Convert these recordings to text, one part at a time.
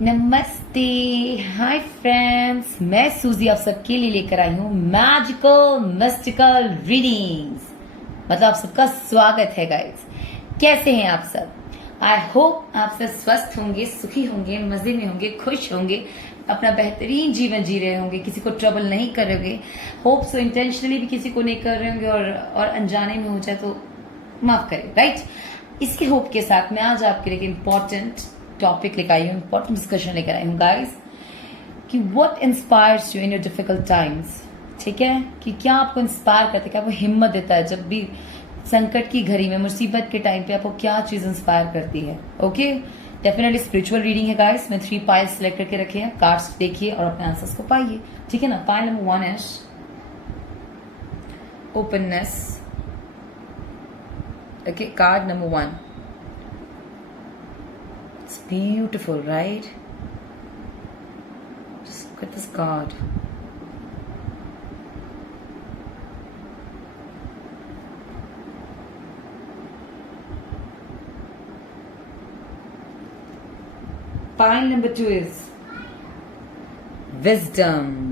नमस्ते, hi friends, मैं सूजी आप सबके लिए लेकर आई हूँ मैजिकल मिस्टिकल रीडिंग्स। मतलब आप सबका स्वागत है गाइस। कैसे हैं आप सब? आई होप आप सब स्वस्थ होंगे, सुखी होंगे, मजे में होंगे, खुश होंगे, अपना बेहतरीन जीवन जी रहे होंगे, किसी को ट्रबल नहीं करोगे। होप सो इंटेंशनली भी किसी को नहीं कर रहे होंगे और अनजाने में हो जाए तो माफ करें, राइट? इसके होप के साथ मैं आज आपके लिए इम्पोर्टेंट टॉपिक लेकर आई हूँ, इम्पोर्टेंट डिस्कशन लेकर आई हूँ गाइस, कि what inspires you in your difficult times. ठीक है, कि क्या आपको इंस्पायर करता है, क्या आपको हिम्मत देता है जब भी संकट की घड़ी में, मुसीबत के टाइम पे आपको क्या चीज इंस्पायर करती है। ओके, डेफिनेटली स्पिरिचुअल रीडिंग है गाइस। मैं 3 पाइल्स सेलेक्ट करके रखे हैं, कार्ड्स देखिए और अपने आंसर्स को पाइए। ठीक है ना? Pile number 1 is openness. Okay, card number 1, it's beautiful, right? Just look at this card. Pile number 2 is wisdom.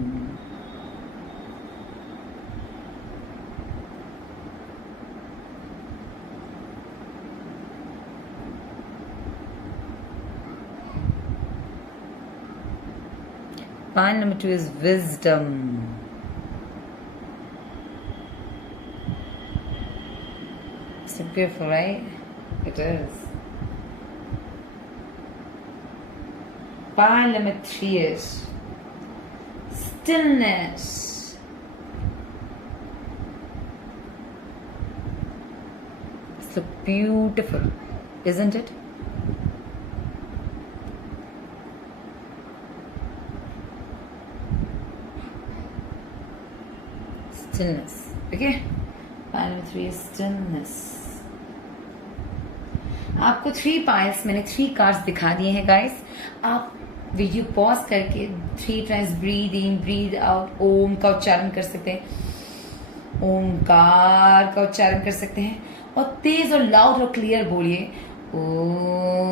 Pile number 2 is wisdom. It's beautiful, right? It is. Pile number 3 is stillness. It's so beautiful, isn't it? Stillness. Okay, pile number 3 is stillness. आपको 3 piles, मैंने 3 cards दिखा दिए हैं guys. आप video pause करके 3 times breathe in breathe out Om का उच्चारण कर सकते हैं, ओमकार का उच्चारण कर सकते हैं, और तेज और लाउड और क्लियर बोलिए ओम।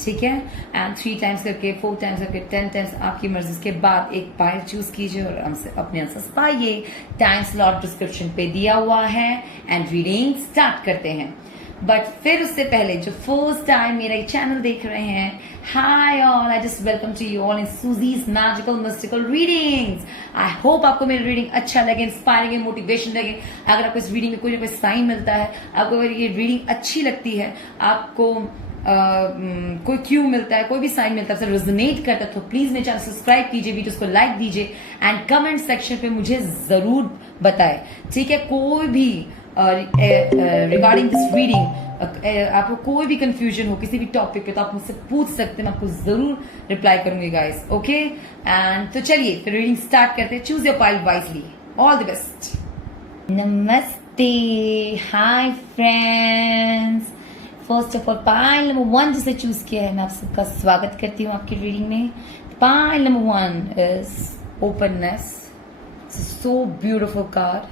ठीक है, एंड 3 टाइम्स करके, 4 टाइम्स करके, 10 टाइम्स, आपकी मर्जी के बाद एक पाइल चूज कीजिए और अपने आंसर्स पाइए। टाइम स्लॉट डिस्क्रिप्शन पे दिया हुआ है एंड रीडिंग स्टार्ट करते हैं। बट फिर उससे पहले जो फर्स्ट टाइम मेरा चैनल देख रहे हैं, hi all, I just welcome to you all in Suzy's magical mystical readings. I hope आपको मेरी रीडिंग अच्छा लगे, इंस्पायरिंग, मोटिवेशन लगे। अगर आपको इस रीडिंग में कोई ना कोई साइन मिलता है, आपको अगर ये रीडिंग अच्छी लगती है, आपको कोई क्यू मिलता है, कोई भी साइन मिलता है, रेजोनेट करता है, तो प्लीज मेरे चैनल सब्सक्राइब कीजिए, वीडियोस को लाइक दीजिए एंड कमेंट सेक्शन पे मुझे जरूर बताएं। ठीक है, कोई भी रिगार्डिंग दिस रीडिंग आपको कोई भी कंफ्यूजन हो किसी भी टॉपिक पे, तो आप मुझसे पूछ सकते हैं, मैं आपको जरूर रिप्लाई करूंगी गाइस। ओके, एंड तो चलिए फिर रीडिंग स्टार्ट करते हैं। Choose your pile wisely. All the best. नमस्ते, hi friends. First of all pile number 1 जिसे चूज किया है, मैं आप सबका स्वागत करती हूँ आपकी रीडिंग में। Pile number 1 is openness. So beautiful card.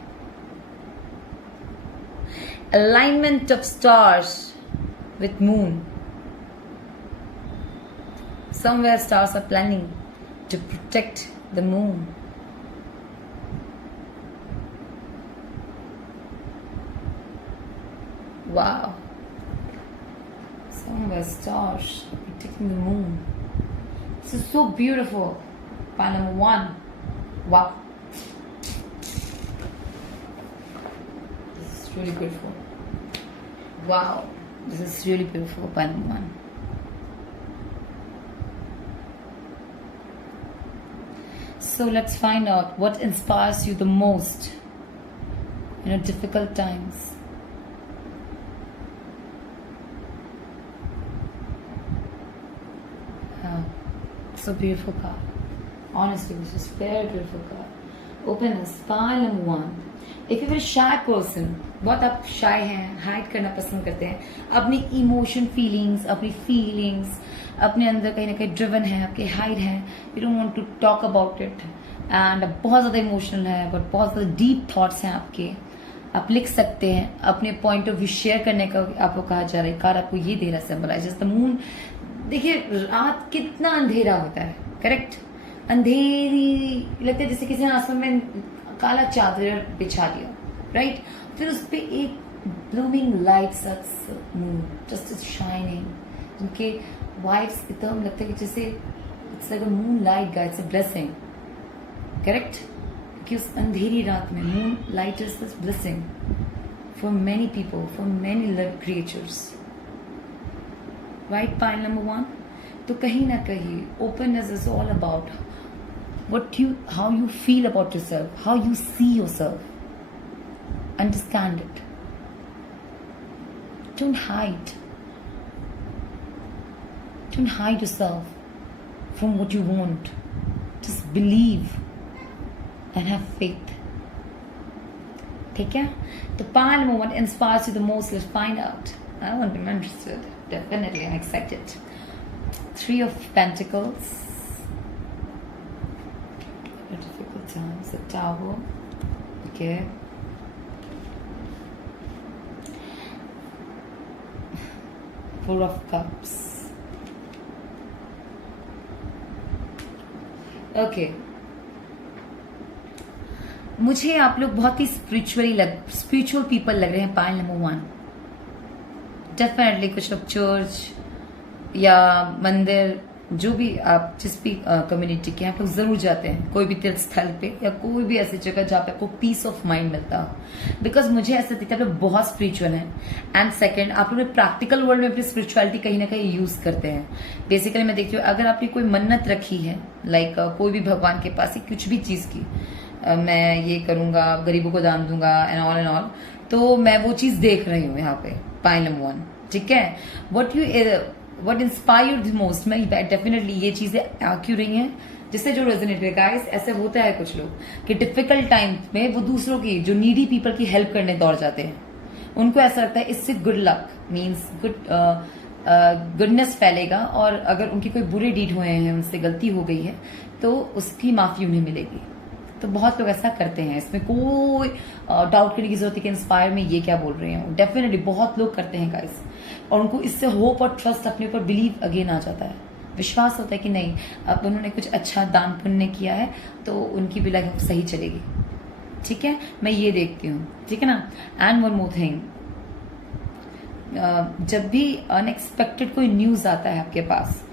Alignment of stars with moon. Somewhere stars are planning to protect the moon. Wow, somewhere stars protecting the moon. This is so beautiful. Pile number 1. Wow. This is really beautiful. Wow. This is really beautiful. Pile number 1. So let's find out what inspires you the most in your difficult times. So beautiful card. Honestly, this is very beautiful card. Openness, pile number 1. If you're a shy person, बहुत आप shy हैं, hide करना पसंद करते हैं, अपनी emotion feelings अपने अंदर कहीं ना कहीं ड्रिवन है, आपके हाइड है, you don't want to talk about it and बहुत ज़्यादा इमोशनल है, बट बहुत ज़्यादा डीप थॉट्स हैं आपके। आप लिख सकते हैं, अपने पॉइंट ऑफ व्यू शेयर करने का आपको कहा जा रहा है। कार्ड आपको ये दे रहा है सिंबलाइजेस द मून। देखिए रात कितना अंधेरा होता है, करेक्ट, अंधेरी लगता है जैसे किसी ने आसमान में काला चादर बिछा दिया, राइट, फिर उस पर एक ब्लूमिंग लाइट सच मून जस्ट शाइनिंग, उनके वाइब्स एकदम लगता है कि जैसे it's like a moon light guys, a blessing, correct, कि उस अंधेरी रात में moon light is this blessing for many people, for many live creatures, right. Pile number 1, तो कहीं ना कहीं openness is all about how you feel about yourself, how you see yourself. Understand it. Don't hide. Don't hide yourself from what you want. Just believe and have faith. ठीक है? The pile moment inspires you the most. Let's find out. I want to be interested. Definitely, I'm excited. 3 of Pentacles. Difficult times. The Tower. Okay. 4 of Cups. Okay. मुझे आप लोग बहुत ही spiritual people लग रहे हैं। Pile number 1, definitely कुछ लोग church या मंदिर, जो भी आप जिस भी कम्युनिटी के आप लोग जरूर जाते हैं, कोई भी तीर्थ स्थल पे या कोई भी ऐसी जगह जहाँ पे आपको पीस ऑफ माइंड मिलता हो, बिकॉज मुझे ऐसा दिखता है आप लोग बहुत स्पिरिचुअल हैं। एंड सेकंड, आप लोग प्रैक्टिकल वर्ल्ड में अपनी स्पिरिचुअलिटी कहीं ना कहीं यूज करते हैं। बेसिकली मैं देखती हूँ, अगर आपने कोई मन्नत रखी है, लाइक कोई भी भगवान के पास कुछ भी चीज की, मैं ये करूंगा, गरीबों को दान दूंगा एंड ऑल, तो मैं वो चीज देख रही हूँ यहाँ पे। पाइल नंबर 1, ठीक है। वट इंस्पायर्ड मोस्ट, मैं डेफिनेटली ये चीजें क्यों रही हैं जिससे जो रेजोनेट है गाइस। ऐसे होता है कुछ लोग कि डिफिकल्ट टाइम में वो दूसरों की, जो नीडी पीपल की हेल्प करने दौड़ जाते हैं। उनको ऐसा लगता है इससे गुड लक मीन्स गुडनेस फैलेगा, और अगर उनकी कोई बुरे डीड हुए हैं, उनसे गलती हो गई है, तो उसकी माफी उन्हें मिलेगी। तो बहुत लोग ऐसा करते हैं, इसमें कोई डाउट करने की जरूरत है कि इंस्पायर में ये क्या बोल रहे हैं। डेफिनेटली बहुत लोग करते हैं गाइस, और उनको इससे होप और ट्रस्ट अपने ऊपर बिलीव अगेन आ जाता है, विश्वास होता है कि नहीं, अब उन्होंने कुछ अच्छा दान पुण्य किया है तो उनकी भी लाइफ सही चलेगी। ठीक है, मैं ये देखती हूँ, ठीक है ना। एंड वन मोर थिंग, जब भी अनएक्सपेक्टेड कोई न्यूज आता है आपके पास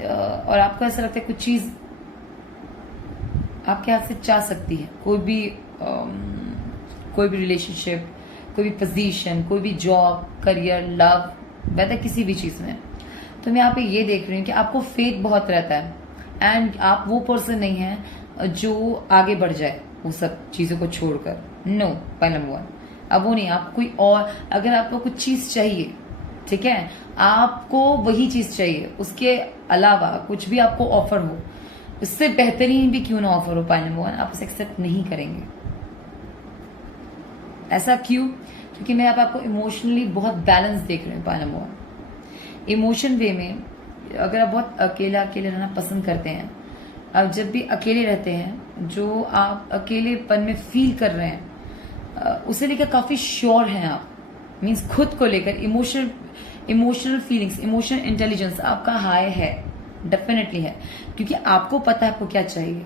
और आपको ऐसा लगता है कुछ चीज आपके हाथ से जा सकती है, कोई भी रिलेशनशिप, कोई भी पोजीशन, कोई भी जॉब, करियर, लव, वैसे किसी भी चीज में, तो मैं यहाँ पे ये देख रही हूँ कि आपको फेथ बहुत रहता है एंड आप वो पर्सन नहीं है जो आगे बढ़ जाए वो सब चीजों को छोड़कर। नो, पॉइंट नंबर 1, अब वो नहीं, आपको कोई और, अगर आपको कुछ चीज चाहिए, ठीक है, आपको वही चीज चाहिए, उसके अलावा कुछ भी आपको ऑफर हो, उससे बेहतरीन भी क्यों ना ऑफर हो, पॉइंट नंबर 1, आप उसे एक्सेप्ट नहीं करेंगे। ऐसा क्यों? क्योंकि मैं आपको इमोशनली बहुत बैलेंस देख रही हूँ। पॉइंट नंबर 1, इमोशन वे में अगर आप बहुत अकेला रहना पसंद करते हैं, आप जब भी अकेले रहते हैं, जो आप अकेलेपन में फील कर रहे हैं उसे लेकर काफी श्योर हैं आप, मीन्स खुद को लेकर इमोशनल फीलिंग्स, इमोशनल इंटेलिजेंस आपका हाई है, डेफिनेटली है, क्योंकि आपको पता है आपको क्या चाहिए।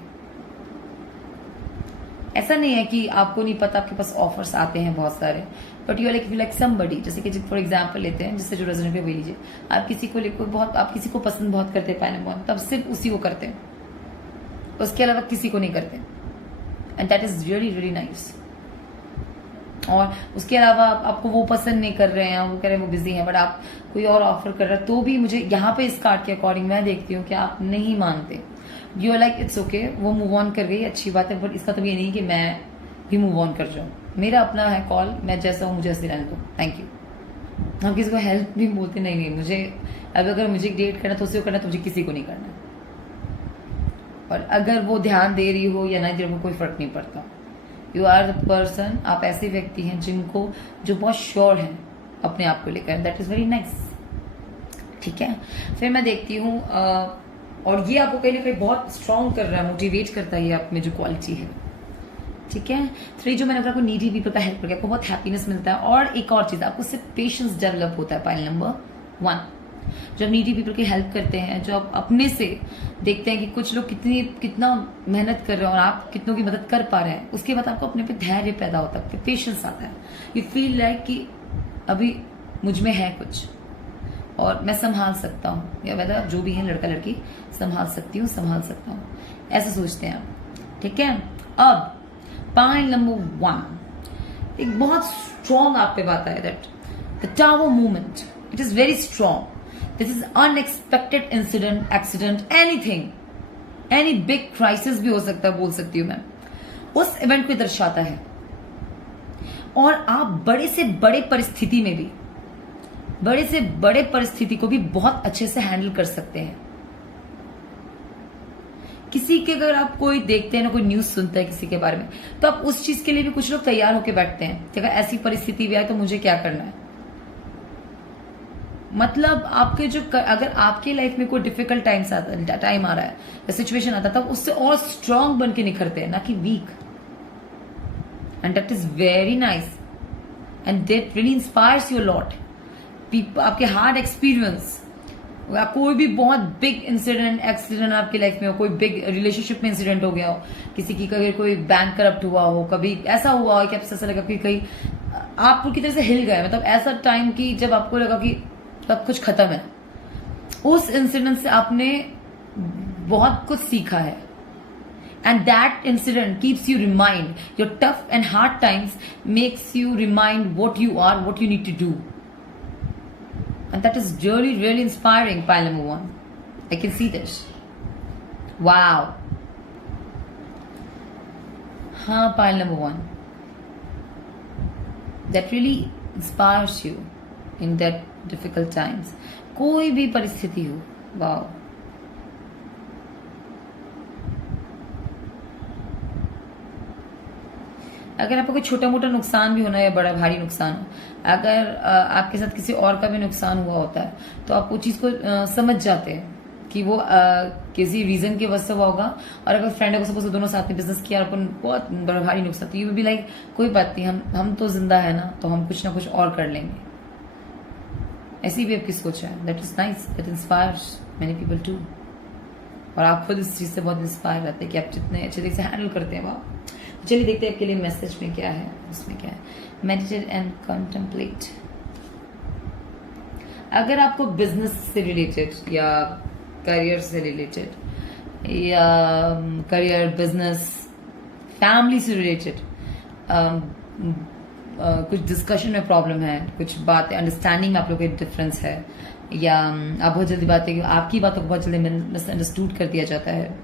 ऐसा नहीं है कि आपको नहीं पता, आपके पास ऑफर्स आते हैं बहुत सारे, बट यू लाइक समबडी, जैसे कि फॉर एग्जांपल लेते हैं, जिससे जो रेजोनेट है वही लीजिए। आप किसी को लेकर बहुत, आप किसी को पसंद बहुत करते हैं, पहले बहुत, तब सिर्फ उसी को करते हैं, उसके अलावा किसी को नहीं करते, and that is really really nice. और उसके अलावा आपको वो पसंद नहीं कर रहे हैं, वो कह रहे हैं वो बिजी हैं, बट आप कोई और ऑफर कर रहे हैं, तो भी मुझे यहाँ पे इस कार्ड के अकॉर्डिंग मैं देखती हूँ कि आप नहीं मानते, you are like it's okay, वो मूव ऑन कर गई, अच्छी बात है, बट इसका तो ये नहीं कि मैं भी मूव ऑन कर जाऊँ। मेरा अपना है कॉल, मैं जैसा हूँ मुझे ऐसे रहने दो, थैंक यू। हम किसी को हेल्प भी बोलते नहीं, मुझे अब अगर मुझे डेट करना तो उसी को करना, तो मुझे किसी को नहीं करना, और अगर वो ध्यान दे रही हो या नहीं दे रही हो कोई फर्क नहीं पड़ता। यू आर द पर्सन, आप ऐसे व्यक्ति हैं जो बहुत श्योर हैं अपने आप को लेकर, दैट इज वेरी नाइस। ठीक है, फिर मैं देखती हूँ और ये आपको कहीं ना कहीं बहुत स्ट्रांग कर रहा है, मोटिवेट करता है ये आप में जो क्वालिटी है। ठीक है। 3 जो मैंने आपको नीडी पीपल का हेल्प करके आपको बहुत हैप्पीनेस मिलता है। और एक और चीज आपको सिर्फ पेशेंस डेवलप होता है। पाइल नंबर 1, जब नीडी पीपल की हेल्प करते हैं, जो आप अपने से देखते हैं कि कुछ लोग कितना मेहनत कर रहे हैं और आप कितनों की मदद कर पा रहे हैं, उसके बाद आपको अपने पे धैर्य पैदा होता है, पेशेंस आता है। यू फील लाइक कि अभी मुझ में है कुछ और मैं संभाल सकता हूँ, या वैसा जो भी है लड़का लड़की संभाल सकती हूँ, संभाल सकता हूँ, ऐसा सोचते हैं आप। ठीक है। अब पाइल नंबर 1 एक बहुत स्ट्रॉन्ग आप पे बात है, that the tower movement, it is very strong. This is unexpected incident, accident, anything, any big crisis भी हो सकता है, बोल सकती हूं मैं, उस इवेंट को दर्शाता है। और आप बड़े से बड़े परिस्थिति में भी, बड़े से बड़े परिस्थिति को भी बहुत अच्छे से हैंडल कर सकते हैं। किसी के अगर आप कोई देखते हैं ना, कोई न्यूज सुनते हैं किसी के बारे में, तो आप उस चीज के लिए भी कुछ लोग तैयार होकर बैठते हैं कि अगर ऐसी परिस्थिति भी आए तो मुझे क्या करना है। मतलब आपके जो, अगर आपके लाइफ में कोई डिफिकल्ट टाइम आ रहा है या सिचुएशन आता है, तब उससे और स्ट्रांग बन के निखरते हैं, ना कि weak. And that is very nice and that really inspires you lot. आपके हार्ड एक्सपीरियंस, कोई भी बहुत बिग इंसिडेंट, एक्सीडेंट आपकी लाइफ में हो, कोई बिग रिलेशनशिप में इंसिडेंट हो गया हो, किसी की कभी कोई बैंक करप्ट हुआ हो, कभी ऐसा हुआ हो कि आपसे ऐसा लगा कि कहीं आप पूरी तरह से हिल गए, मतलब ऐसा टाइम की जब आपको लगा कि सब कुछ खत्म है, उस इंसिडेंट से आपने बहुत कुछ सीखा है। And that incident keeps you remind your tough and hard times, makes you remind what you are, what you need to do. And that is really, really inspiring, pile number 1. I can see this. Wow. हाँ, pile number 1. That really inspires you in that difficult times. कोई भी परिस्थिति हो, wow. अगर आपको कोई छोटा मोटा नुकसान भी होना या बड़ा भारी नुकसान हो, अगर आपके साथ किसी और का भी नुकसान हुआ होता है, तो आप वो चीज को समझ जाते हैं कि वो किसी रीजन की वजह से हुआ होगा। और अगर फ्रेंड को सपोज दोनों साथ में बिजनेस किया और अपन बहुत बड़ा भारी नुकसान, तो यू भी लाइक कोई बात नहीं, हम तो जिंदा है ना, तो हम कुछ ना कुछ और कर लेंगे। ऐसी भी आपकी सोच है। That is nice, that inspires many people too. और आप खुद इस चीज से बहुत इंस्पायर रहते हैं कि आप जितने अच्छे तरीके से हैंडल करते हैं। वाह। चलिए देखते हैं आपके लिए मैसेज में क्या है, उसमें क्या है। Meditate and contemplate. अगर आपको बिजनेस से रिलेटेड या करियर से रिलेटेड या करियर, बिजनेस, फैमिली से रिलेटेड कुछ डिस्कशन में प्रॉब्लम है, कुछ बातें अंडरस्टैंडिंग में आप लोगों के डिफरेंस है, या आप बहुत जल्दी बातें, आपकी बातों को बहुत जल्दी मिसअंडरस्टूड कर दिया जाता है,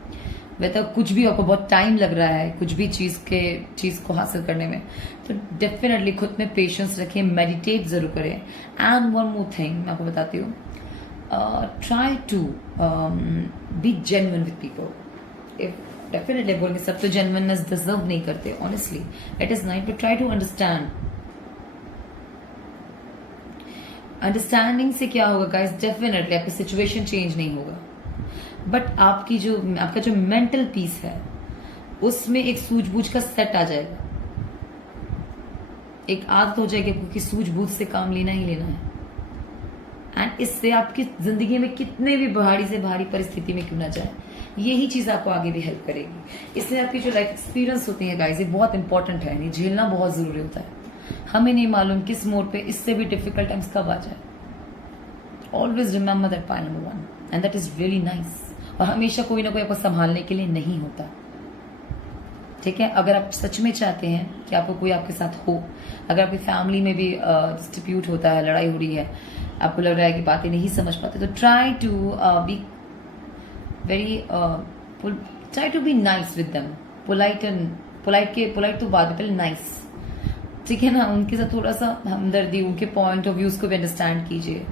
वैसे कुछ भी आपको बहुत टाइम लग रहा है कुछ भी चीज को हासिल करने में, तो डेफिनेटली खुद में पेशेंस रखें, मेडिटेट जरूर करें। एंड वन मोर थिंग मैं आपको बताती हूँ, try to be genuine with people. If definitely बोलेंगे सब तो जेन्युइननेस डिजर्व नहीं करते, honestly it is night, but try to understand. Understanding से क्या होगा गाइस, डेफिनेटली आपकी सिचुएशन चेंज नहीं होगा, बट आपका जो मेंटल पीस है उसमें एक सूझबूझ का सेट आ जाएगा, एक आदत हो जाएगी क्योंकि सूझबूझ से काम लेना ही लेना है। एंड इससे आपकी जिंदगी में कितने भी भारी से भारी परिस्थिति में क्यों ना जाए, यही चीज आपको आगे भी हेल्प करेगी। इसलिए आपकी जो लाइफ एक्सपीरियंस होती है गाइस, ये बहुत इंपॉर्टेंट है, ये झेलना बहुत जरूरी होता है। हमें नहीं मालूम किस मोड पे इससे भी डिफिकल्ट टाइम्स कब आ जाए। Always remember that point number 1 and that is really nice. और हमेशा कोई ना कोई आपको संभालने के लिए नहीं होता, ठीक है। अगर आप सच में चाहते हैं कि आपको कोई आपके साथ हो, अगर आपकी फैमिली में भी डिस्ट्रीब्यूट होता है, लड़ाई हो रही है, आपको लग रहा है कि बातें नहीं समझ पाते, तो try to be very try to be nice with them. Polite तो बात है, पहले नाइस, ठीक है ना। उनके साथ थोड़ा सा हमदर्दी, उनके पॉइंट ऑफ व्यूज को भी अंडरस्टैंड कीजिए।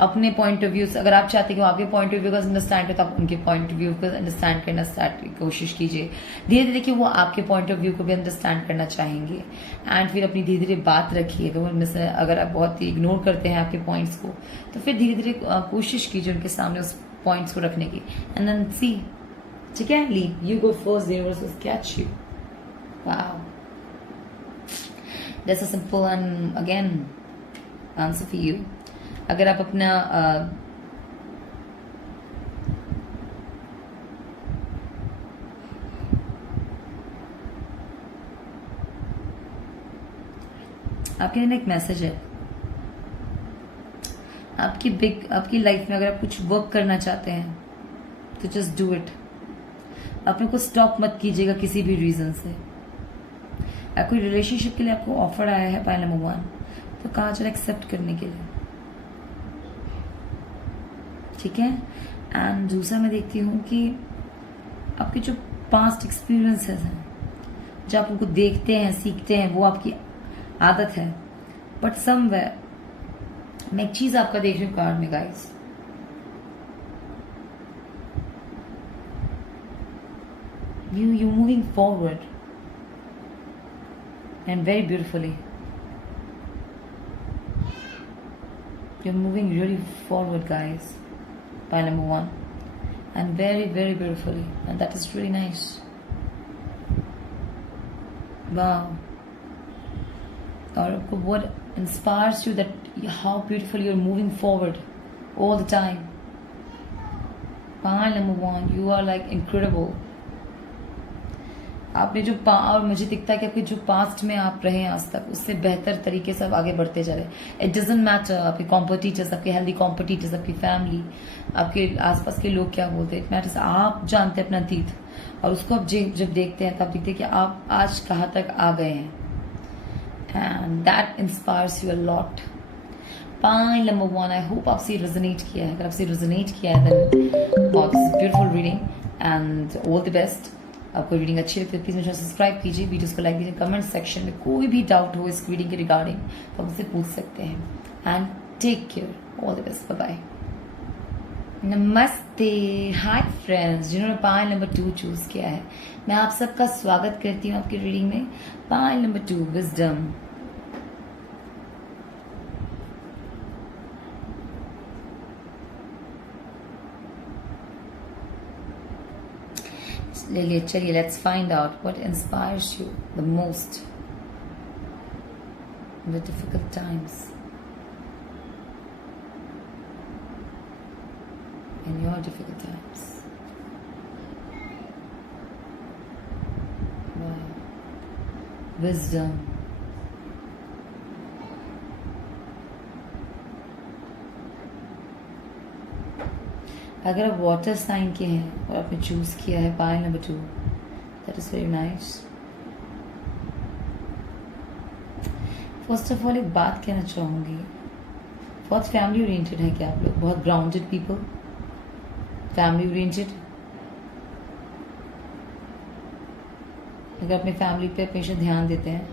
अपने पॉइंट ऑफ व्यू से, अगर आप चाहते हैं कि आपके पॉइंट ऑफ व्यू का अंडरस्टैंड हो, तो आप उनके पॉइंट ऑफ व्यू को अंडरस्टैंड करना कोशिश कीजिए। धीरे धीरे देखिए वो आपके पॉइंट ऑफ व्यू को भी अंडरस्टैंड करना चाहेंगे, एंड फिर अपनी धीरे धीरे बात रखिए। अगर आप बहुत ही इग्नोर करते हैं आपके पॉइंट्स को, तो फिर धीरे धीरे कोशिश कीजिए उनके सामने उस पॉइंट्स को रखने की, एंड देन सी, ठीक है, leave, you go first, universe will catch you. Wow, that's a simple and again answer for you. अगर आप अपना आपके लिए एक मैसेज है, आपकी लाइफ में अगर आप कुछ वर्क करना चाहते हैं तो जस्ट डू इट। अपने को स्टॉप मत कीजिएगा किसी भी रीजन से। अगर कोई रिलेशनशिप के लिए आपको ऑफर आया है पॉइंट नंबर 1, तो कहा चला एक्सेप्ट करने के लिए, ठीक है। एंड दूसरा मैं देखती हूँ कि आपके जो पास्ट एक्सपीरियंसेस हैं, जो आप उनको देखते हैं, सीखते हैं, वो आपकी आदत है, बट समवेयर, मैं एक चीज आपका देख रही हूँ कार्ड में guys, you moving forward and very beautifully, you're moving really forward guys, pile number 1, and very very beautifully, and that is really nice. Wow. Or what inspires you, that how beautiful you're moving forward all the time. Pile number 1, you are like incredible. आपने जो और मुझे दिखता है कि आपके जो past में आप रहे हैं आज तक, उससे बेहतर तरीके से आप आगे बढ़ते जा रहे हैं। इट डजंट मैटर आपके कॉम्पिटिटर्स, आपके हेल्दी कॉम्पिटिटर्स, आपकी फैमिली, आपके आसपास के लोग क्या बोलते हैं, इट मैटर्स। आप जानते हैं अपना अतीत, और उसको आप जब देखते हैं तब दिखते हैं कि आप आज कहाँ तक आ गए हैं, and that inspires you a lot. Point number 1, I hope आपसे रेजोनेट किया है। अगर आपसे रेजोनेट किया है then beautiful reading and all the best. आपको रीडिंग अच्छी लगती है प्लीज मुझे सब्सक्राइब कीजिए, वीडियोस को लाइक कीजिए। कमेंट सेक्शन में कोई भी डाउट हो इस रीडिंग के रिगार्डिंग तो आप मुझसे पूछ सकते हैं। And take care, all the best, bye bye. नमस्ते, हाय फ्रेंड्स, जिन्होंने पाइल नंबर 2 चूज किया है, मैं आप सबका स्वागत करती हूँ आपकी रीडिंग में। Pile number 2, wisdom. चलिए let's find out what inspires you the most in the difficult times, in your difficult times. Wisdom, अगर आप वाटर साइन के हैं और आपने चूज किया है pile number 2, that is very nice. First of all एक बात कहना चाहूंगी, बहुत फैमिली ओरिएंटेड है क्या आप लोग? बहुत ग्राउंडेड पीपल, फैमिली ओरिएंटेड। अगर अपने फैमिली पे हमेशा ध्यान देते हैं,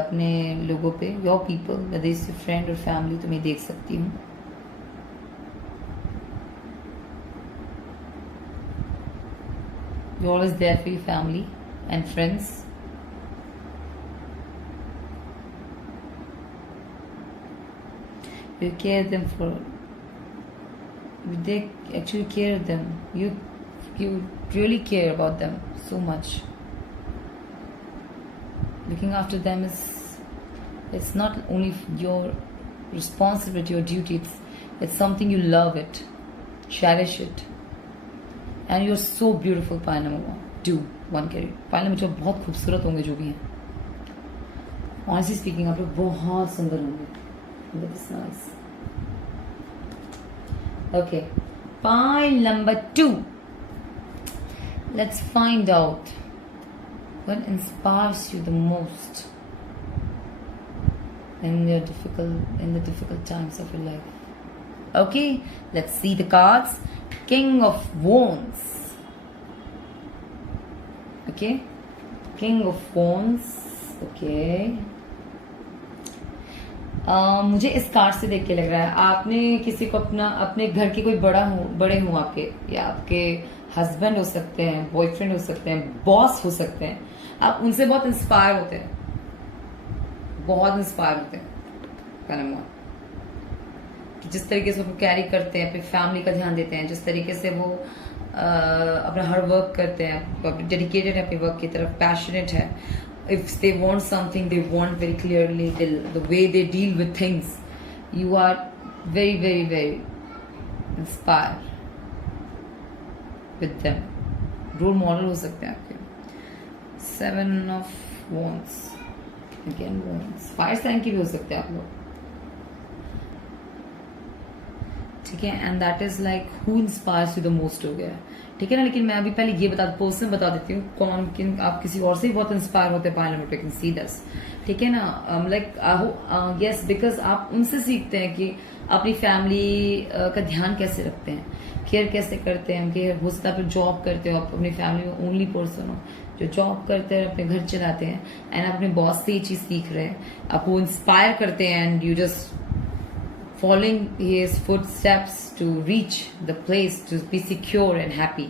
अपने लोगों पे, your people, whether is your friend और फैमिली, तो मैं देख सकती हूँ। You're always there for your family and friends. You care them for. They actually care them. You really care about them so much. Looking after them it's not only your responsibility or duty. It's something you love it, cherish it. And you're so beautiful, pile number 2, 1 carry. Pile number 2 बहुत खूबसूरत होंगे जो भी हैं। Honestly speaking, आप लोग बहुत सुंदर होंगे। That is nice. Okay, pile number 2. Let's find out what inspires you the most in the difficult times of your life. Okay, let's see the cards. King of Wands. Okay, King of Wands. Okay. मुझे इस card से देख के लग रहा है आपने किसी को अपने घर के कोई बड़े हो आपके, या आपके हस्बैंड हो सकते हैं, बॉयफ्रेंड हो सकते हैं, बॉस हो सकते हैं, आप उनसे बहुत इंस्पायर होते हैं, बहुत इंस्पायर होते हैं। कि जिस तरीके से वो कैरी करते हैं, अपनी फैमिली का ध्यान देते हैं, जिस तरीके से वो अपना हार्ड वर्क करते हैं, डेडिकेटेड है अपने वर्क की तरफ, पैशनेट है. If they want something, they want very clearly. The way they deal with things, you are very, very, very inspired with them. Role model हो सकते हैं आपके. 7 of Wands, again Wands. Fire sign की भी हो सकते हैं आप लोग. ठीक है, and that is like who inspires you the most हो गया. ठीक है ना. लेकिन मैं अभी पहले ये पर्सन बता देती हूँ कौन किन. आप किसी और से भी बहुत इंस्पायर होते हैं पायल नंबर पे, कैन सी दिस. ठीक है ना. लाइक यस, बिकॉज आप उनसे सीखते हैं कि अपनी फैमिली का ध्यान कैसे रखते हैं, केयर कैसे करते हैं उनके. हो सकता है आप जॉब करते हो, आप अपनी फैमिली में ओनली पर्सन हो जो जॉब करते हैं, अपने घर चलाते हैं, एंड आप अपने बॉस से ये चीज सीख रहे हैं, आपको इंस्पायर करते हैं, and you just following his footsteps to reach the place to be secure and happy.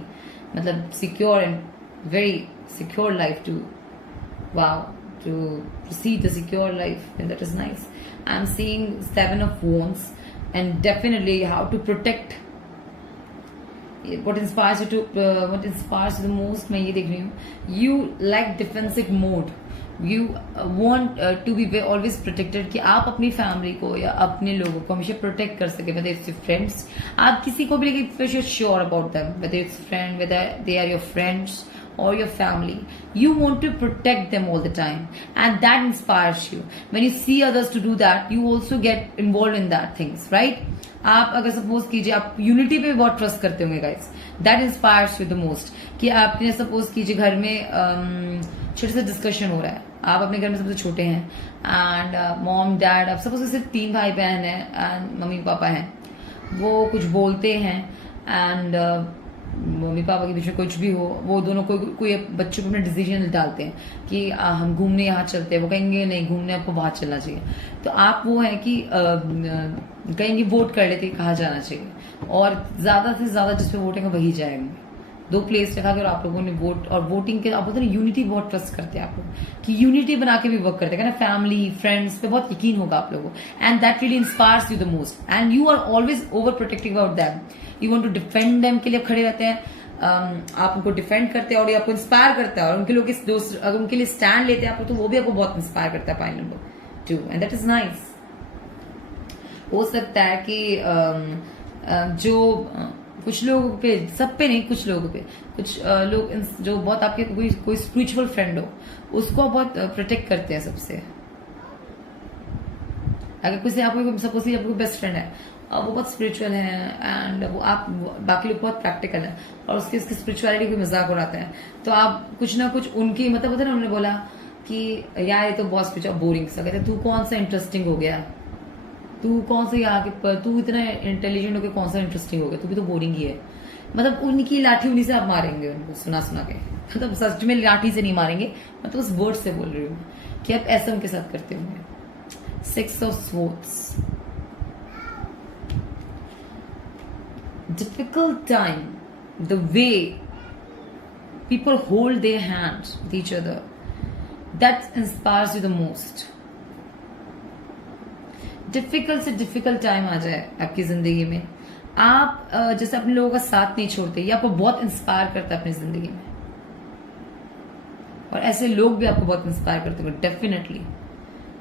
मतलब secure and very secure life to, wow, to proceed the secure life, and that is nice. I'm seeing 7 of Wands, and definitely how to protect. What inspires you the most, मैं ये देख रही हूँ. You like defensive mode. You want to be always protected, कि आप अपनी family को या अपने लोगों को हमेशा प्रोटेक्ट कर सके. whether it's your friends, आप किसी को भी, लेकिन you're sure about them, whether it's friend, whether they are your friends or your family, you want to protect them all the time, and that inspires you. When you see others to do that, you also get involved in that things, right? आप अगर suppose कीजिए आप unity पे बहुत trust करते होंगे guys, that inspires you the most. कि आपने सपोज कीजिए घर में छोटे से डिस्कशन हो रहा है, आप अपने घर में सबसे छोटे हैं, एंड मॉम डैड, आप सपोज सिर्फ 3 भाई बहन हैं, एंड मम्मी पापा हैं, वो कुछ बोलते हैं, एंड मम्मी पापा के बीच में कुछ भी हो, वो दोनों कोई बच्चों को अपने डिसीजन डालते हैं कि हम घूमने यहाँ चलते हैं, वो कहेंगे नहीं घूमने आपको बाहर चलना चाहिए. तो आप वो है कि कहेंगे वोट कर लेते कहाँ जाना चाहिए, और ज्यादा से ज्यादा जिस पे वोटिंग है वही जाएंगे. 2 प्लेस रखा कर आप लोगों ने वोट, और वोटिंग के आप बोलते हैं यूनिटी बहुत ट्रस्ट करते हैं आप लोग, कि यूनिटी बना के भी वर्क करते हैं ना. फैमिली फ्रेंड्स पे बहुत यकीन होगा आप लोगों को, and that really inspires you the most, and you are always over protective about them. You want to defend them, के लिए खड़े रहते हैं. आप उनको डिफेंड करते हैं और ये आपको इंस्पायर करता है, और उनके लोग अगर उनके लिए स्टैंड लेते हैं आप, तो वो भी आपको बहुत इंस्पायर करता है. Point number 2, and that is nice. हो सकता है कि जो कुछ लोगों पे, सब पे नहीं, कुछ लोगों पे, कुछ लोग जो बहुत आपके कोई स्पिरिचुअल फ्रेंड हो, उसको बहुत प्रोटेक्ट करते हैं सबसे. अगर किसी आपको सपोज आपको बेस्ट फ्रेंड है, वो बहुत स्पिरिचुअल है, एंड वो आप बाकी लोग बहुत प्रैक्टिकल है, और उसकी स्पिरिचुअलिटी को मजाक उड़ाते हैं, तो आप कुछ ना कुछ उनकी मतलब होता है ना. उन्होंने बोला कि यार ये तो बहुत स्पिरिचुअल बोरिंग सा, कहते तू कौन सा इंटरेस्टिंग हो गया, तू कौन सा यहाँ के, तू इतना इंटेलिजेंट हो गया, कौन सा इंटरेस्टिंग हो गया, तू भी तो बोरिंग ही है. मतलब उनकी लाठी उन्हीं से आप मारेंगे उनको सुना सुना के. मतलब सच में लाठी से नहीं मारेंगे, मतलब उस वर्ड से बोल रही हूँ कि आप ऐसा उनके साथ करते होंगे. 6 of Swords. Difficult time, the way people hold their hands with each other, that inspires you the most. Difficult से डिफिकल्ट टाइम आ जाए आपकी जिंदगी में, आप जैसे अपने लोगों का साथ नहीं छोड़ते, ये आपको बहुत इंस्पायर करता है अपनी जिंदगी में, और ऐसे लोग भी आपको बहुत इंस्पायर करते हैं डेफिनेटली.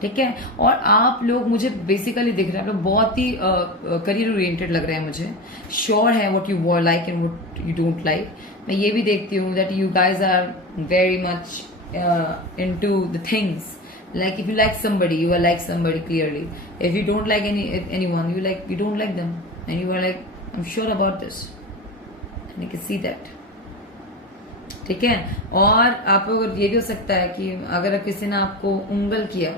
ठीक है, और आप लोग मुझे बेसिकली दिख रहे हैं, आप लोग बहुत ही करियर ओरिएंटेड लग रहे हैं मुझे. श्योर है what you like and what you don't like. मैं ये भी देखती हूँ that you guys are very much into the things. Like if you like somebody, you are like somebody clearly. If you don't like anyone, you don't like them, and you are like, I'm sure about this, and you can see that. ठीक है, और आप लोग ये भी हो सकता है कि अगर किसी ने आपको उंगल किया,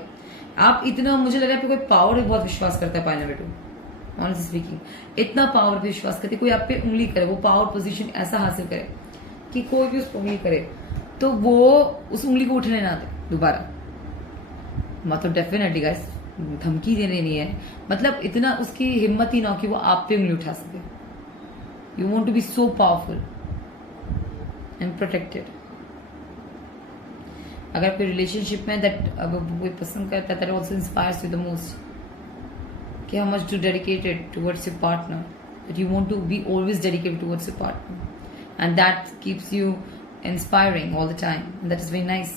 आप इतना, मुझे लग रहा है कोई पावर पे बहुत विश्वास करता है. पॉइंट नंबर 2, ऑनेस्टली स्पीकिंग, इतना पावर पे विश्वास करते, कोई आप पे उंगली करे, वो पावर पोजीशन ऐसा हासिल करे कि कोई भी उसको उंगली करे तो वो उस उंगली को उठने ना दे दोबारा. मतलब डेफिनेटली गाइस, धमकी देने नहीं है, मतलब इतना उसकी हिम्मत ही ना हो कि वो आप पे उंगली उठा सके. You want to be so powerful and protected. अगर कोई रिलेशनशिप में दैट अगर कोई पसंद करता है, that also inspires you the most, कि how much you dedicated towards your partner, that you want to be always dedicated towards your partner, and that keeps you inspiring all the time, and that is very nice.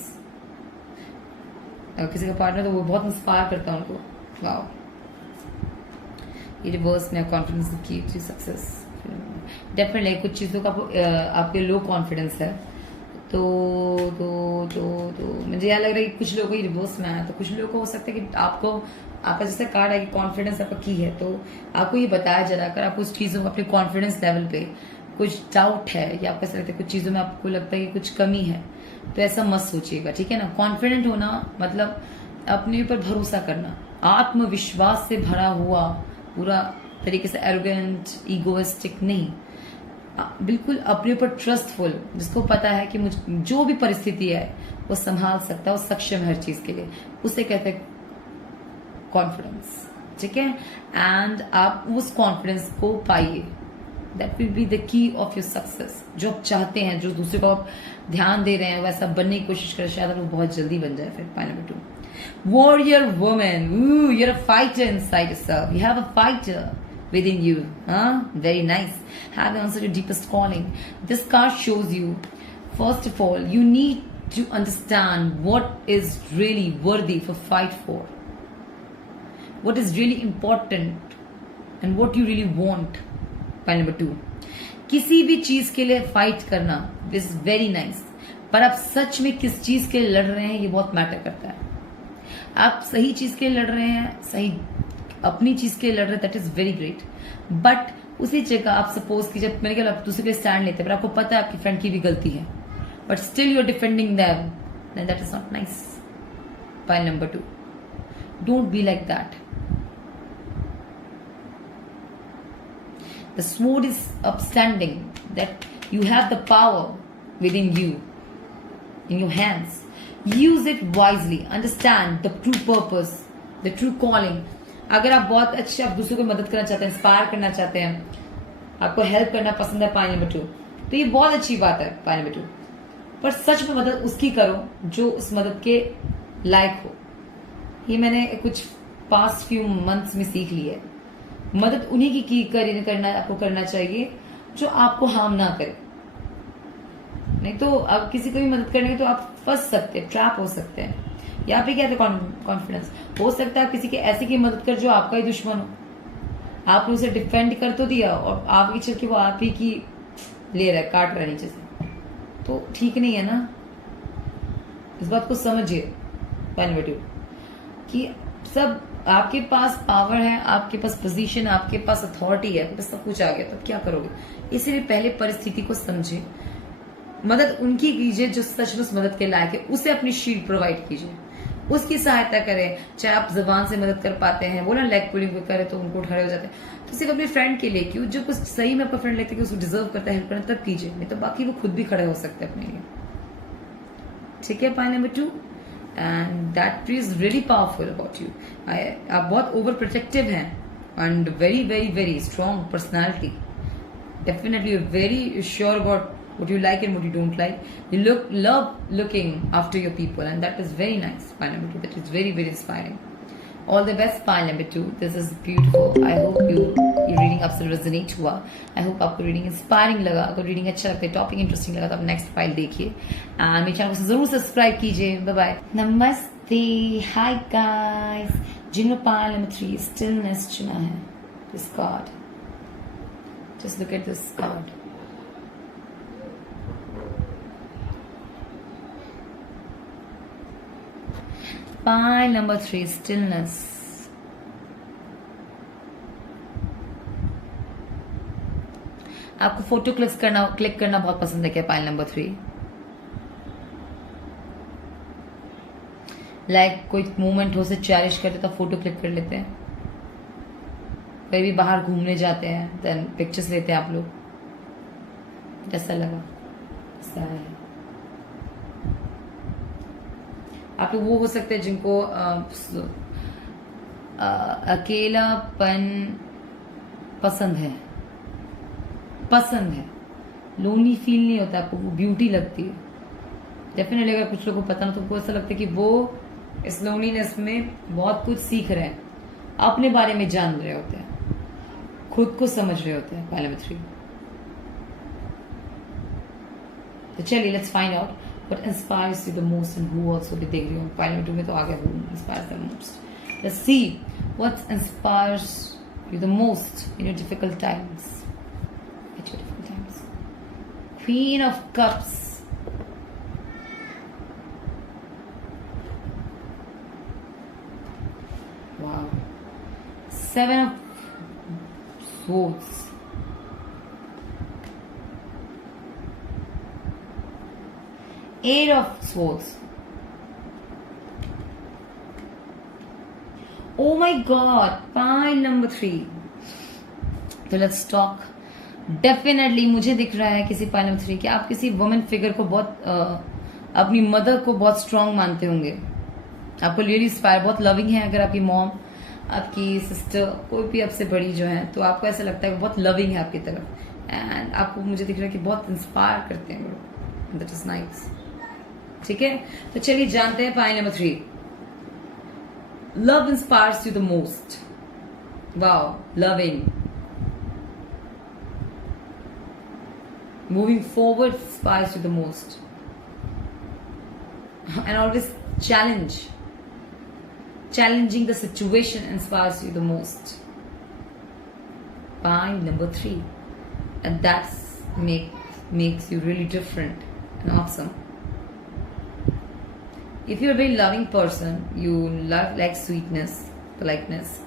अगर किसी का partner तो वो बहुत inspire करता है उनको. Wow. ये रिवर्स में कॉन्फिडेंस की टू सक्सेस. डेफिनेटली कुछ चीज़ों का आपके लो कॉन्फिडेंस है, तो मुझे यह लग रहा है कि कुछ लोगों को रिवर्स में आया, तो कुछ लोगों को हो सकता है कि आपका जैसे कार्ड है कि कॉन्फिडेंस आपका की है, तो आपको ये बताया जा रहा है अगर आप उस चीज़ों में अपने कॉन्फिडेंस लेवल पे कुछ डाउट है या आपको ऐसा लगता है कुछ चीज़ों में आपको लगता है कि कुछ कमी है, तो ऐसा मत सोचिएगा, ठीक है ना. कॉन्फिडेंट होना मतलब अपने ऊपर भरोसा करना, आत्मविश्वास से भरा हुआ, पूरा तरीके से एरोगेंट ईगोइस्टिक नहीं, बिल्कुल अपने ऊपर ट्रस्टफुल, जिसको पता है कि मुझे जो भी परिस्थिति है वो संभाल सकता है, वो सक्षम है हर चीज के लिए, उसे कहते हैं कॉन्फिडेंस, ठीक है. एंड आप उस कॉन्फिडेंस को पाइए, that will be the key of your success. जो आप चाहते हैं, जो दूसरे को आप ध्यान दे रहे हैं, वैसा बनने की कोशिश करें, शायद वो बहुत जल्दी बन जाए. फिर point number 2, warrior woman. Ooh, you're a fighter inside yourself. You have a fighter within you. Very nice. Have answered your deepest calling. This card shows you, first of all, you need to understand what is really worthy for fight for. What is really important and what you really want. Point number 2. किसी भी चीज के लिए fight करना is very nice. पर आप सच में किस चीज के लिए लड़ रहे हैं, ये बहुत मैटर करता है. आप सही चीज के लिए लड़ रहे हैं, सही अपनी चीज के लिए लड़ रहे हैं, that is very great. But उसी जगह आप सपोज कि जब मैंने कहा आप दूसरे के लिए स्टैंड लेते हैं, पर आपको पता है आपकी फ्रेंड की भी गलती है, but still you are defending them, then that is not nice. Point number 2, don't be like that. The sword is upstanding, that you have the power within you, in your hands. Use it wisely. Understand the true purpose, the true calling. अगर आप बहुत अच्छे, आप दूसरों को मदद करना चाहते हैं, इंस्पायर करना चाहते हैं, आपको हेल्प करना पसंद है, पॉइंट नंबर 2, तो ये बहुत अच्छी बात है. पॉइंट नंबर 2, पर सच में मदद उसकी करो जो उस मदद के लायक हो. ये मैंने कुछ पास्ट फ्यू मंथ्स में सीख ली है. मदद उन्हीं की करना आपको करना चाहिए जो आपको हार्म ना करे. नहीं तो आप किसी को भी मदद करेंगे तो आप फंस सकते हैं, ट्रैप हो सकते हैं. यहाँ पे क्या था कॉन्फिडेंस. हो सकता है आप किसी के ऐसे की मदद कर जो आपका ही दुश्मन हो, आपने उसे डिफेंड कर तो दिया और आपकी चल के वो आप ही की ले रहा है, काट रहा है नीचे से, तो ठीक नहीं है ना. इस बात को समझिए. पॉइंट नंबर 2 कि सब आपके पास पावर है, आपके पास पोजीशन, आपके पास अथॉरिटी है, आपके पास सब कुछ आ गया, तो क्या करोगे. इसीलिए पहले परिस्थिति को समझिए, मदद उनकी कीजिए जो सचमुच मदद के लायक है, उसे अपनी शील्ड प्रोवाइड कीजिए, उसकी सहायता करें. चाहे आप जबान से मदद कर पाते हैं, बोला लेग पुलिंग को करे तो उनको खड़े हो जाते हैं, तो सिर्फ अपने फ्रेंड के लिए क्यों, जो कुछ सही में आपका फ्रेंड लगता है कि उसको डिजर्व करता है हेल्प करना, तब कीजिए, नहीं तो बाकी वो खुद भी खड़े हो सकते हैं अपने लिए. ठीक है. Point number 2, and that is really powerful about you. आप बहुत ओवर प्रोटेक्टिव हैं and very very very strong personality. Definitely you are very sure about what you like and what you don't like. You love looking after your people, and that is very nice. Pile number 2, that is very very inspiring. All the best. Pile number 2, this is beautiful. I hope your reading आपसे resonate हुआ. I hope आपको reading inspiring लगा. अगर reading अच्छा लगता है, topic interesting लगा, तो आप next file देखिए and मेरे channel को जरूर subscribe कीजिए. Bye bye. नमस्ते. Hi guys. जिन्होंने pile number 3 stillness चुना है, this card. Just look at this card. Pile number 3, stillness. आपको फोटो क्लिक करना बहुत पसंद है क्या? Pile number 3. लाइक कोई मोमेंट हो से चेरिश करते तो फोटो क्लिक कर लेते हैं. कहीं भी बाहर घूमने जाते हैं देन पिक्चर्स लेते हैं आप लोग. कैसा लगा? ऐसा है. आप लोग वो हो सकते हैं जिनको अकेलापन पसंद है, लोनली फील नहीं होता आपको, वो ब्यूटी लगती है. डेफिनेटली अगर कुछ लोगों को पता ना, तो उनको ऐसा लगता है कि वो इस लोनलीनेस में बहुत कुछ सीख रहे हैं, अपने बारे में जान रहे होते हैं, खुद को समझ रहे होते हैं। Pile number 3। तो चलिए let's find out what inspires you the most and who also भी देख रही हूँ। पाइल नंबर 2 में तो आ गया who inspires the most. Let's see what inspires you the most in your difficult times. Queen of Cups. Wow. 7 of Swords. Eight of Swords. Oh my God. Pile number 3. So let's talk. Definitely मुझे दिख रहा है किसी pile number 3 कि आप किसी women figure को बहुत अपनी मदर को बहुत स्ट्रांग मानते होंगे। आपको रियली इंस्पायर, बहुत लविंग है। अगर आपकी मॉम, आपकी सिस्टर, कोई भी आपसे बड़ी जो है, तो आपको ऐसा लगता है कि बहुत लविंग है आपकी तरफ, एंड आपको मुझे दिख रहा है कि बहुत इंस्पायर करते हैं वो। That is nice. ठीक है, तो चलिए जानते हैं pile number 3। Love inspires you the most. Wow, loving, moving forward inspires you the most, and always challenging the situation inspires you the most. Pile number 3, and that's makes you really different and awesome. If you're a very loving person, you like sweetness, politeness,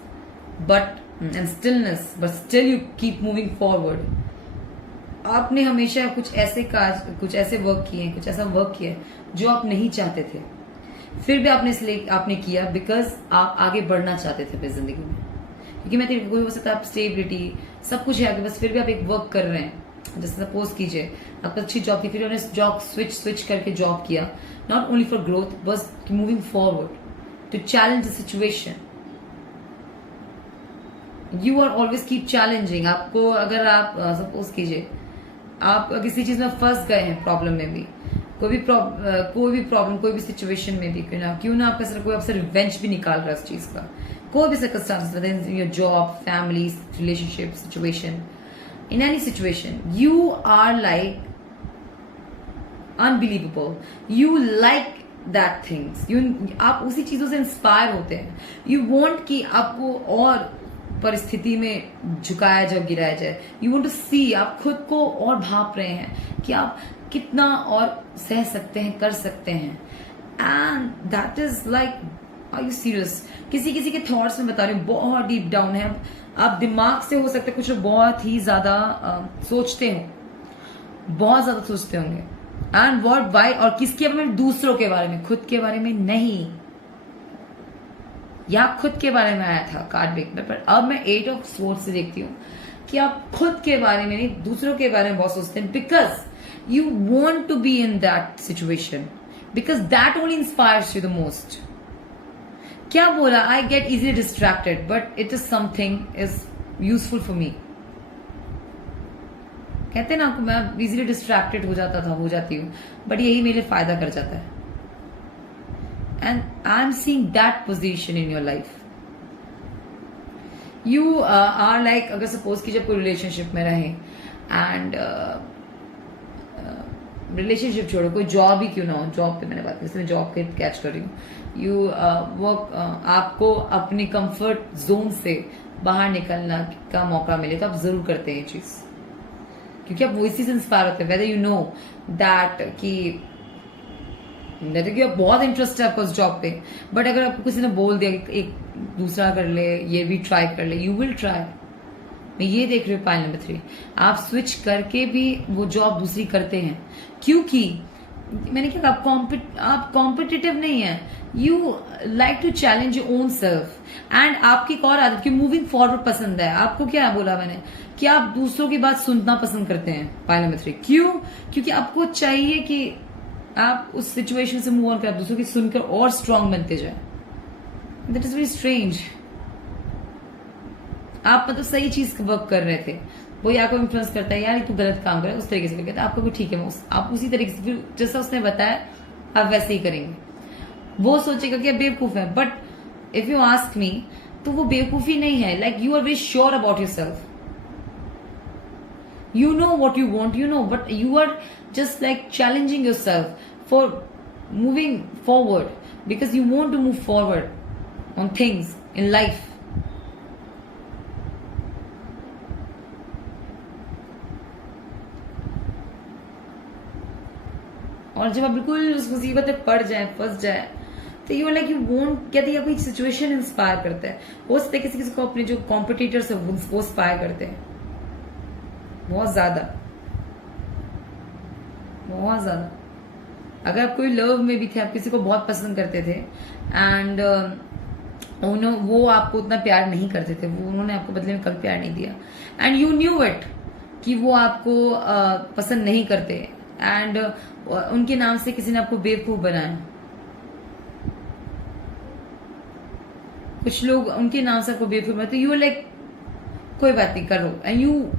and stillness, but still you keep moving forward. आपने हमेशा कुछ ऐसे work किए हैं, कुछ ऐसा work किया है जो आप नहीं चाहते थे, फिर भी आपने किया बिकॉज आप आगे बढ़ना चाहते थे अपनी जिंदगी में। क्योंकि मैं तेरे को हो सकता है आप स्टेबिलिटी सब कुछ है आपके पास, फिर भी आप एक वर्क कर रहे हैं। जैसे सपोज कीजिए आपको अच्छी जॉब थी, फिर उन्होंने जॉब स्विच करके जॉब किया, नॉट ओनली फॉर ग्रोथ बस moving forward to challenge the situation. You are always keep challenging. आपको अगर आप सपोज कीजिए आप किसी चीज में फंस गए हैं, प्रॉब्लम में भी, कोई भी प्रॉब्लम कोई भी सिचुएशन में भी, क्यों ना आपका सर कोई आपसे रिवेंज भी निकाल रहा है उस चीज का, कोई भी circumstances, your job, family, relationship, situation, in any situation, you are like unbelievable, you like that things, आप उसी चीजों से इंस्पायर होते हैं। यू वॉन्ट कि आपको और परिस्थिति में झुकाया जाए, गिराया जाए। यू वांट टू सी, आप खुद को और भाप रहे हैं कि आप कितना और सह सकते हैं, कर सकते हैं। And that is like, are you serious? किसी के थॉट्स में बता रही हूँ, बहुत डीप डाउन है। आप दिमाग से हो सकता है कुछ लोग बहुत ही ज्यादा सोचते हो, बहुत ज्यादा सोचते होंगे। एंड व्हाट, व्हाई, और किसके बारे में? दूसरों के बारे में, खुद के बारे में नहीं। या खुद के बारे में आया था कार्ड ब्रेक में, पर अब मैं 8 ऑफ स्वॉर्ड्स से देखती हूँ कि आप खुद के बारे में नहीं, दूसरों के बारे में बहुत सोचते हैं, because you want to be in that situation, because that only inspires you the most. क्या बोला? I get easily distracted but it is something is useful for me. कहते ना, मैं इजीली डिस्ट्रैक्टेड हो जाती हूँ, बट यही मेरे लिए फायदा कर जाता है। And I'm seeing that position in your life. You are like, अगर सपोज कीजिए कोई रिलेशनशिप में रहे, एंड रिलेशनशिप छोड़ो, कोई जॉब ही क्यों ना हो, जॉब पे मैंने बात की, मैं जॉब के कैच कर रही हूँ। यू वर्क, आपको अपनी कंफर्ट जोन से बाहर निकलना का मौका मिले तो आप जरूर करते हैं ये चीज, क्योंकि आप वही से इंस्पायर होते हैं। वेदर यू नो दैट कि बहुत इंटरेस्ट है आपको उस जॉब पे, बट अगर आपको किसी ने बोल दिया एक दूसरा कर ले, ये भी ट्राई कर ले, यू विल ट्राई। मैं ये देख रही हूँ पाइल नंबर 3, आप स्विच करके भी वो जॉब दूसरी करते हैं, क्योंकि मैंने क्या कहा, आप कॉम्पिटिटिव नहीं है, you like to challenge your own self. And आपकी एक और आदत की मूविंग फॉरवर्ड पसंद है। आपको क्या बोला मैंने कि आप दूसरों की बात सुनना पसंद करते हैं, पाइल नंबर 3। क्यों? क्योंकि आपको चाहिए कि आप उस सिचुएशन से मूव ऑन कर, दूसरों की सुनकर और स्ट्रांग बनते जाए। That is very strange. आप मतलब सही चीज वर्क कर रहे थे, वो आपको इन्फ्लुएंस करता है, यार तू गलत काम कर रहा है, उस तरीके से कहता है आपको भी ठीक है, आप उसी तरीके से फिर जैसा उसने बताया आप वैसे ही करेंगे। वो सोचेगा कि बेवकूफ है, but if you ask me, तो वो बेवकूफी नहीं है. Like you are very sure about your self. You know what you want, but you are just like challenging yourself for moving forward because you want to move forward on things in life. और जब आप बिल्कुल उस मुसीबत में पड़ जाए, फंस जाए, तो यू लाइक यू वोंट कहते हैं, कोई सिचुएशन इंस्पायर करता है. हो सकता है किसी किसी को अपने जो कॉम्पिटिटर्स है वो इंस्पायर करते हैं बहुत ज्यादा. अगर आप कोई लव में भी थे, आप किसी को बहुत पसंद करते थे एंड वो आपको उतना प्यार नहीं करते थे, वो उन्होंने आपको बदले में कभी प्यार नहीं दिया एंड यू न्यू इट कि वो आपको पसंद नहीं करते एंड उनके नाम से किसी ने आपको बेवकूफ बनाया. कुछ लोग उनके नाम से आपको बेवकूफ बनाते, यू लाइक कोई बात नहीं करो एंड यू,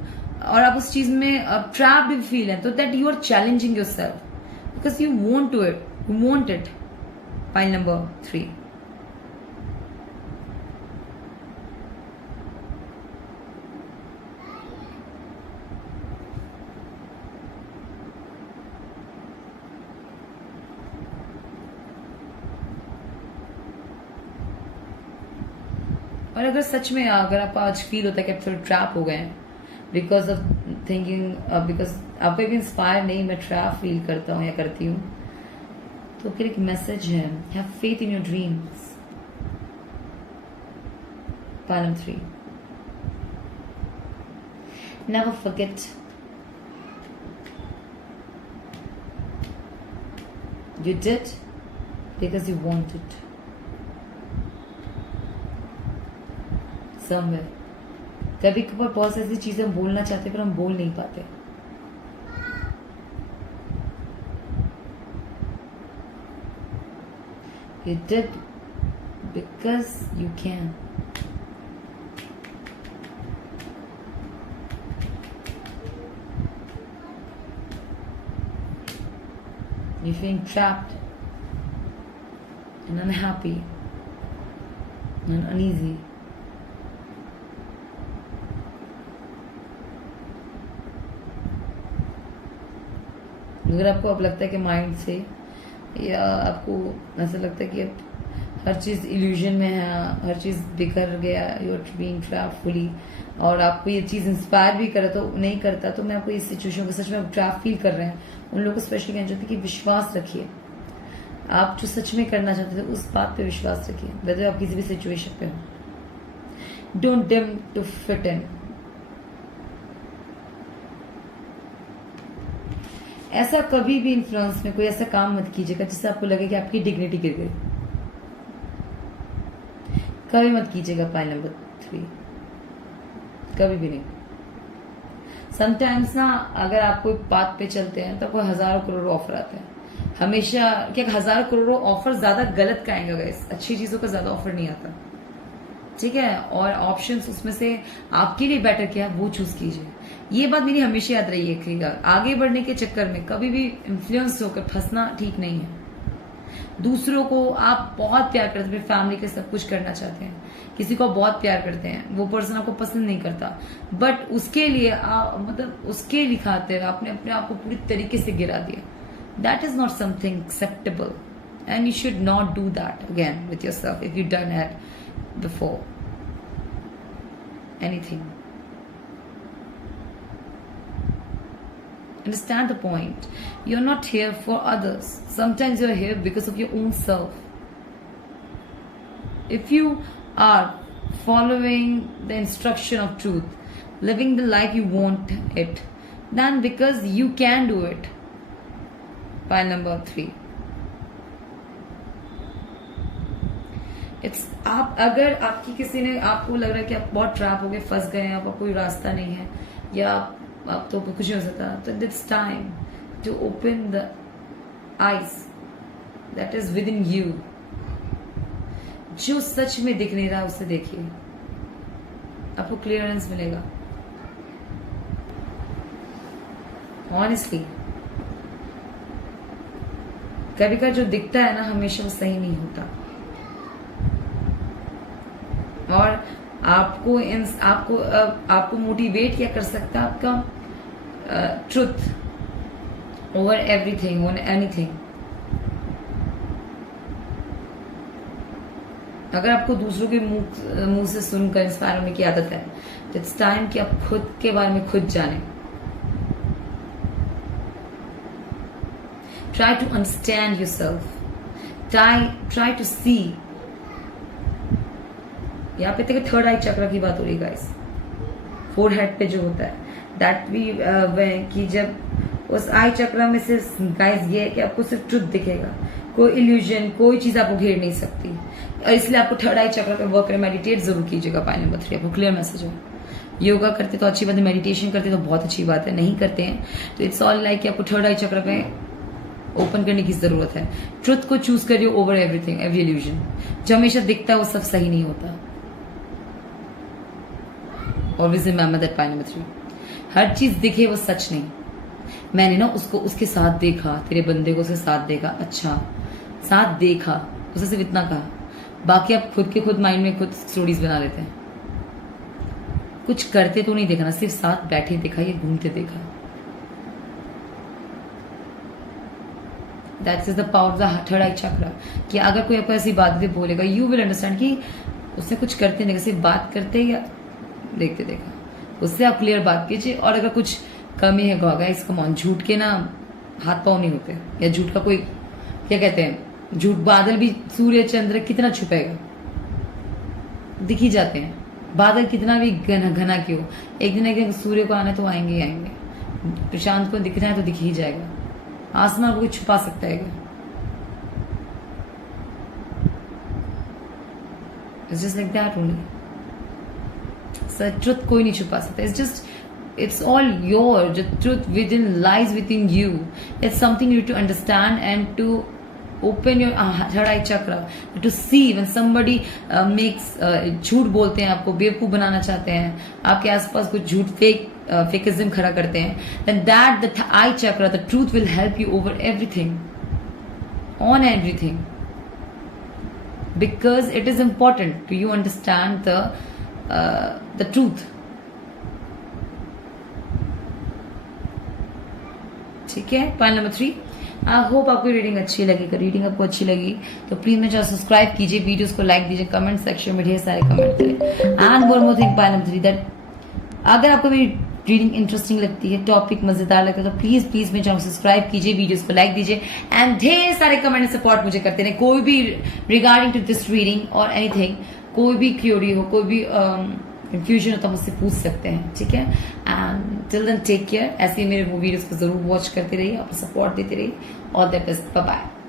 और आप उस चीज में ट्रैप भी फील है, तो that you are challenging your self because you want to it, you want it. Point number 3. और अगर सच में अगर आपको आज फील होता है कि आप थोड़े ट्रैप हो गए हैं बिकॉज ऑफ थिंकिंग, बिकॉज आपको भी इंस्पायर नहीं, मैं ट्रैप फील करता हूँ या करती हूँ, तो फिर एक मैसेज है, have faith in your dreams. Psalm 3. Never forget you did because you wanted. Somewhere. कभी कभार बहुत ऐसी चीजें हम बोलना चाहते पर हम बोल नहीं पाते. You did because you can. You're feeling trapped and unhappy and uneasy. अगर आपको अब लगता है कि माइंड से या आपको ऐसा लगता है कि अब हर चीज इल्यूजन में है, हर चीज बिखर गया, you are being trapped fully, और आपको ये चीज इंस्पायर भी करे तो नहीं करता, तो मैं आपको इस सिचुएशन को सच में आप ट्रैप फील कर रहे हैं, उन लोगों को स्पेशली कहना चाहती कि विश्वास रखिए. आप जो सच में करना चाहते थे उस बात पे विश्वास रखिए, वैसे आप किसी भी सिचुएशन पे हो. Don't dim to fit in. ऐसा कभी भी इन्फ्लुएंस में कोई ऐसा काम मत कीजिएगा जिससे आपको लगे कि आपकी डिग्निटी गिर गई. कभी मत कीजिएगा. Point number 3. कभी भी नहीं. समटाइम्स ना अगर आप कोई बात पे चलते हैं तो आपको हजारों करोड़ों ऑफर आते हैं. हमेशा क्या हजारों करोड़ों ऑफर ज्यादा गलत का आएगा गाइस, अच्छी चीजों का ज्यादा ऑफर नहीं आता, ठीक है. और ऑप्शंस उसमें से आपके लिए बेटर क्या है वो चूज कीजिए. ये बात मेरी हमेशा याद रहिएगा. आगे बढ़ने के चक्कर में कभी भी इन्फ्लुएंस होकर फंसना ठीक नहीं है. दूसरों को आप बहुत प्यार करते हैं, फैमिली के सब कुछ करना चाहते हैं, किसी को बहुत प्यार करते हैं, वो पर्सन आपको पसंद नहीं करता, बट उसके लिए मतलब उसके लिखाते हैं आपने अपने आप को पूरी तरीके से गिरा दिया. That is not something acceptable and you should not do that again with yourself if you done it before anything. Understand the point. You're not here for others. Sometimes you're here because of your own self. If you are following the instruction of truth, living the life you want it, then because you can do it. Point number 3. आप अगर आपकी किसी ने आपको लग रहा है कि आप बहुत ट्रैप हो गए, फंस गए हैं, आपका कोई रास्ता नहीं है, या आप तो कुछ नहीं हो सकता, तो it's time to open the eyes that is within you. जो सच में दिख नहीं रहा उसे देखिए, आपको क्लियरेंस मिलेगा. ऑनेस्टली कभी कभी जो दिखता है ना हमेशा वो सही नहीं होता. और आपको मोटिवेट क्या कर सकता है? आपका truth over everything, over anything. अगर आपको दूसरों के मुंह से सुनकर इंस्पायर होने की आदत है, तो इट्स टाइम कि आप खुद के बारे में खुद जानें। Try to understand yourself, try to see. यहाँ पे देखिए थर्ड आई चक्र की बात हो रही है गाइस, फोरहेड पे जो होता है दैट वी कि जब उस आई चक्र में से गाइस ये है कि आपको सिर्फ ट्रुथ दिखेगा, कोई इल्यूजन, कोई चीज आपको घेर नहीं सकती। और इसलिए आपको थर्ड आई चक्र पे वर्क करें, मेडिटेट जरूर कीजिएगा। पॉइंट नंबर 3 आपको क्लियर मैसेज हो। योगा करते तो अच्छी बात है, मेडिटेशन करते तो बहुत अच्छी बात है, नहीं करते हैं तो इट्स ऑल लाइक कि आपको थर्ड आई चक्र पे ओपन करने की जरूरत है। ट्रुथ को चूज करिए ओवर एवरीथिंग, एवरी इल्यूजन। जो हमेशा दिखता है वो सब सही नहीं होता। Always remember that point number 3। हर चीज दिखे वो सच नहीं। मैंने ना उसको उसके साथ देखा, तेरे बंदे को उसके साथ देखा, अच्छा साथ देखा, उसे सिर्फ इतना कहा, बाकी आप खुद के खुद माइंड में खुद स्टोरीज बना लेते हैं। कुछ करते तो नहीं देखा ना, सिर्फ साथ बैठे देखा या घूमते देखा। That's is the power of the third eye chakra. कि अगर कोई आपको ऐसी बात बोलेगा, यू विल अंडरस्टैंड कि उसने कुछ करते नहीं, सिर्फ बात करते या देखते देखा। उससे आप क्लियर बात कीजिए। और अगर कुछ कमी है गाइस, कम ऑन, झूठ के ना हाथ पांव नहीं होते, या झूठ का कोई क्या कहते हैं, झूठ बादल भी सूर्य चंद्र कितना छुपेगा, दिख ही जाते हैं। बादल कितना भी घना क्यों, एक दिन एक सूर्य को आना तो आएंगे ही आएंगे। प्रशांत को दिखना है तो दिख ही जाएगा। आसमान को छुपा सकता है क्या? It's just like that only. Truth कोई नहीं छुपा सकता। It's all yours. The truth within lies within you. It's something you need to understand and to open your third eye chakra to see when somebody makes झूठ बोलते हैं, आपको बेवकूफ बनाना चाहते हैं, आपके आसपास कुछ झूठ फेकिज्म खड़ा करते हैं, then that the eye chakra, the truth will help you over everything, on everything, because it is important to you understand the truth. ठीक है। Point number 3। आई होप आपको रीडिंग अच्छी लगी। अगर रीडिंग आपको अच्छी लगी तो प्लीज मेरे चैनल सब्सक्राइब कीजिए, वीडियोस को लाइक दीजिए, कमेंट सेक्शन में ढेर सारे कमेंट करें। And one more thing, point number 3, that अगर आपको मेरी रीडिंग इंटरेस्टिंग लगती है, टॉपिक मजेदार लगता है, तो प्लीज मेरे चैनल सब्सक्राइब कीजिए, वीडियोस को लाइक दीजिए एंड ढेर सारे कमेंट सपोर्ट मुझे करते रहे। कोई भी रिगार्डिंग टू दिस रीडिंग और एनीथिंग, कोई भी क्यूरी हो, कोई भी कंफ्यूजन हो तो मुझसे पूछ सकते हैं, ठीक है। And till then take care. ऐसे ही मेरे वो वीडियोस को जरूर वॉच करते रहिए, आप सपोर्ट देते रहिए। All the best, bye bye.